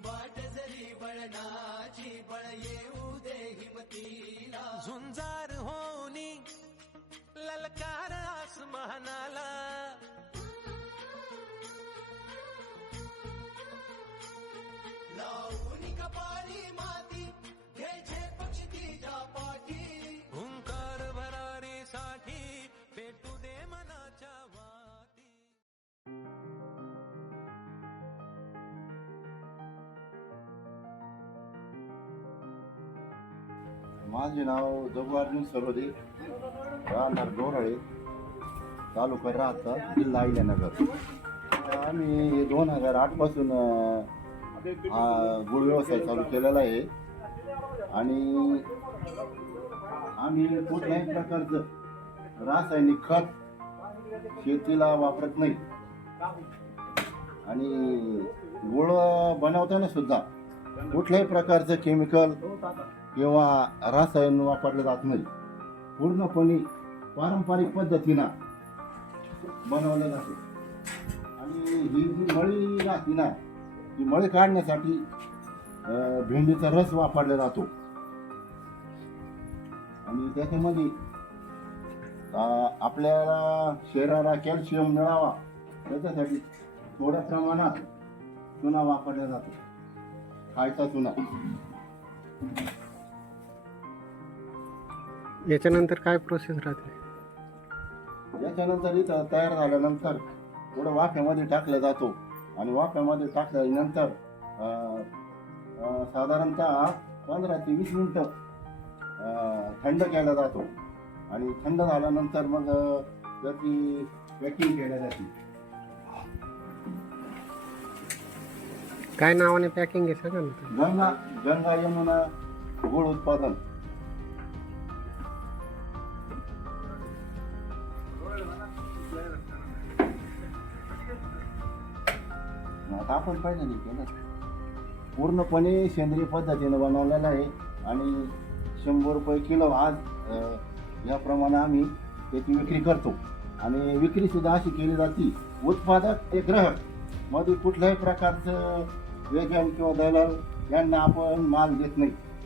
वाट जरी बळणाची बळ येऊ दे हिमतीला झुंजार होनी ललकार आसमानाला लावून कपाळी माती घ्यायचे पक्षी तिच्या पाठी हुंकार भरारीसाठी पेटू दे मनाच्या वाती. माझे नाव जगू अर्जुन सरोदे, राहणार डोराळे, तालुका राहता, जिल्हा अहिल्यानगर. आम्ही 2008 पासून हा गुळ व्यवसाय चालू केलेला आहे आणि आम्ही कुठल्याही प्रकारचं रासायनिक खत शेतीला वापरत नाही आणि गुळ बनवताना सुद्धा कुठल्याही प्रकारचं केमिकल किंवा रसायन वापरलं जात नाही. पूर्णपणे पारंपरिक पद्धतीनं बनवलं जाते आणि ही जी मळी राहते ना, ती मळी काढण्यासाठी भेंडीचा रस वापरला जातो आणि त्याच्यामध्ये आपल्याला शरीराला कॅल्शियम मिळावा त्याच्यासाठी थोड्या प्रमाणात चुना वापरला जातो, खायचा चुना. याच्यानंतर काय प्रोसेस राहते? याच्यानंतर इथं तयार झाल्यानंतर थोडं वाफ्यामध्ये टाकला जातो आणि वाफ्यामध्ये टाकल्यानंतर साधारणतः 15 ते 20 मिनिटं थंड केला जातो आणि थंड झाल्यानंतर मग त्याची पॅकिंग केल्या जाते. काय नावाने पॅकिंग आहे सांगा ना. गंगा यमुना गुळ उत्पादन. आता आपण पाहिजे नाही केलं, पूर्णपणे सेंद्रिय पद्धतीने बनवलेलं आहे आणि 100 रुपये किलो आज याप्रमाणे आम्ही त्याची विक्री करतो आणि विक्री सुद्धा अशी केली जाते, उत्पादक ते ग्राहक मध्ये कुठल्याही प्रकारचं एजंट किंवा दलाल यांना आपण माल देत नाही.